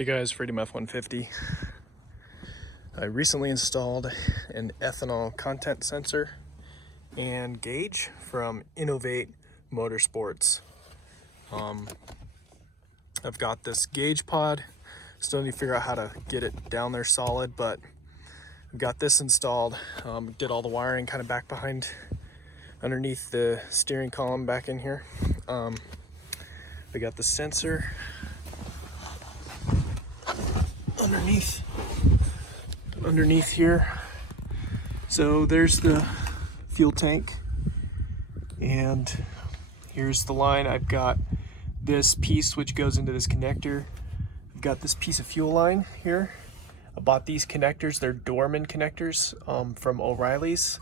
Hey guys, Freedom F-150. I recently installed an ethanol content sensor and gauge from Innovate Motorsports. I've got this gauge pod. Still need to figure out how to get it down there solid, but I've got this installed. Did all the wiring kind of back behind underneath the steering column back in here. We got the sensor underneath here. So there's the fuel tank, and here's the line. I've got this piece which goes into this connector. I've got this piece of fuel line here. I bought these connectors. They're Dorman connectors from O'Reilly's,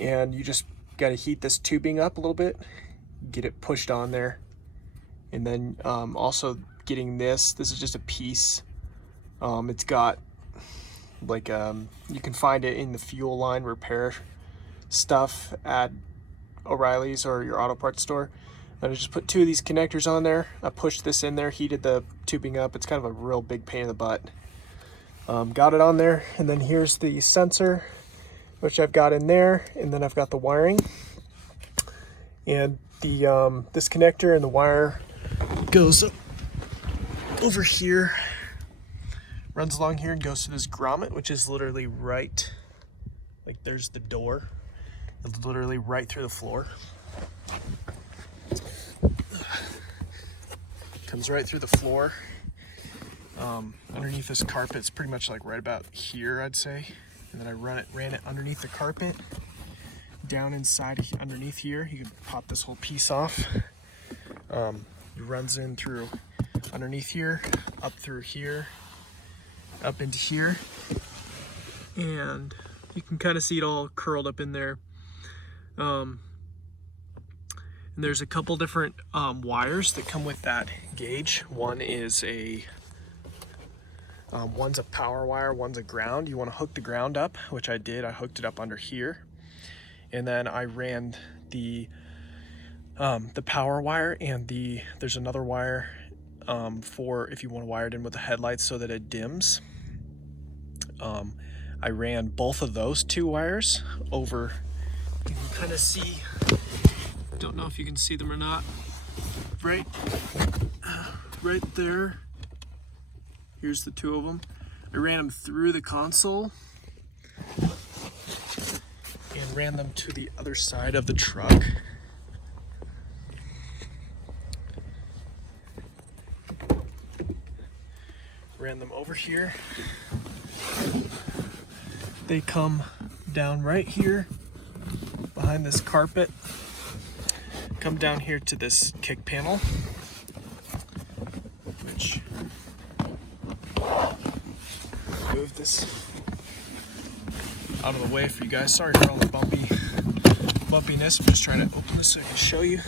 and you just got to heat this tubing up a little bit, get it pushed on there, and then also getting this is just a piece. It's got like you can find it in the fuel line repair stuff at O'Reilly's or your auto parts store. I just put two of these connectors on there. I pushed this in there, heated the tubing up. It's kind of a real big pain in the butt. Got it on there, and then here's the sensor, which I've got in there, and then I've got the wiring, and the this connector and the wire goes over here, runs along here, and goes to this grommet, which is literally right, like there's the door. It's literally right through the floor. Comes right through the floor. Underneath this carpet, it's pretty much like right about here, I'd say. And then I ran it underneath the carpet, down inside underneath here. You can pop this whole piece off. It runs in through underneath here, up through here, up into here, and you can kind of see it all curled up in there. And there's a couple different wires that come with that gauge. One is one's a power wire, one's a ground. You want to hook the ground up, which I did. I hooked it up under here, and then I ran the power wire, and there's another wire for if you want to wire it in with the headlights so that it dims. I ran both of those two wires over. You can kind of see, don't know if you can see them or not, right there. Here's the two of them. I ran them through the console and ran them to the other side of the truck. Ran them over here. They come down right here behind this carpet, come down here to this kick panel, which, move this out of the way for you guys. Sorry for all the bumpiness. I'm just trying to open this so I can show you.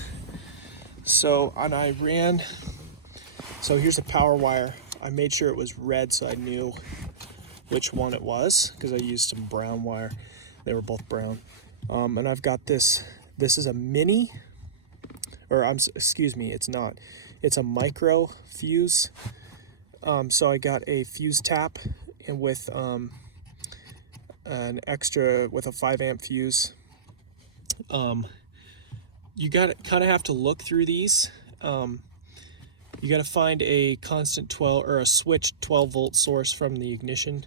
So here's the power wire. I made sure it was red so I knew which one it was, because I used some brown wire. They were both brown. And I've got this is a mini, or excuse me, it's not. It's a micro fuse. So I got a fuse tap, and with an extra, with a 5 amp fuse. You kind of have to look through these. You got to find a constant 12 or a switched 12 volt source from the ignition.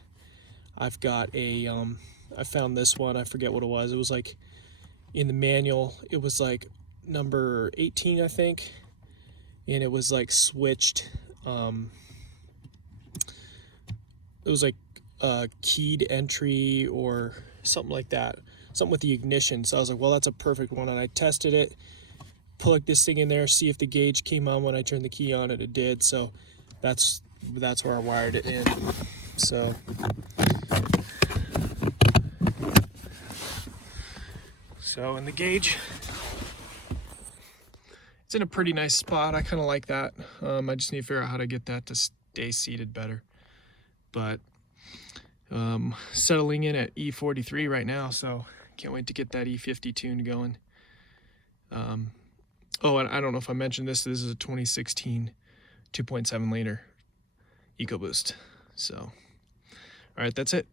I've got I found this one. I forget what it was. It was like in the manual. It was like number 18, I think, and it was like switched. It was like keyed entry or something like that. Something with the ignition. So I was like, well, that's a perfect one. And I tested it. Plugged this thing in there, see if the gauge came on when I turned the key on, and it did. So that's where I wired it in. So in the gauge, it's in a pretty nice spot. I kind of like that. I just need to figure out how to get that to stay seated better. But settling in at E43 right now, so can't wait to get that E50 tune going. Oh, and I don't know if I mentioned this. This is a 2016 2.7 liter EcoBoost. So, all right, that's it.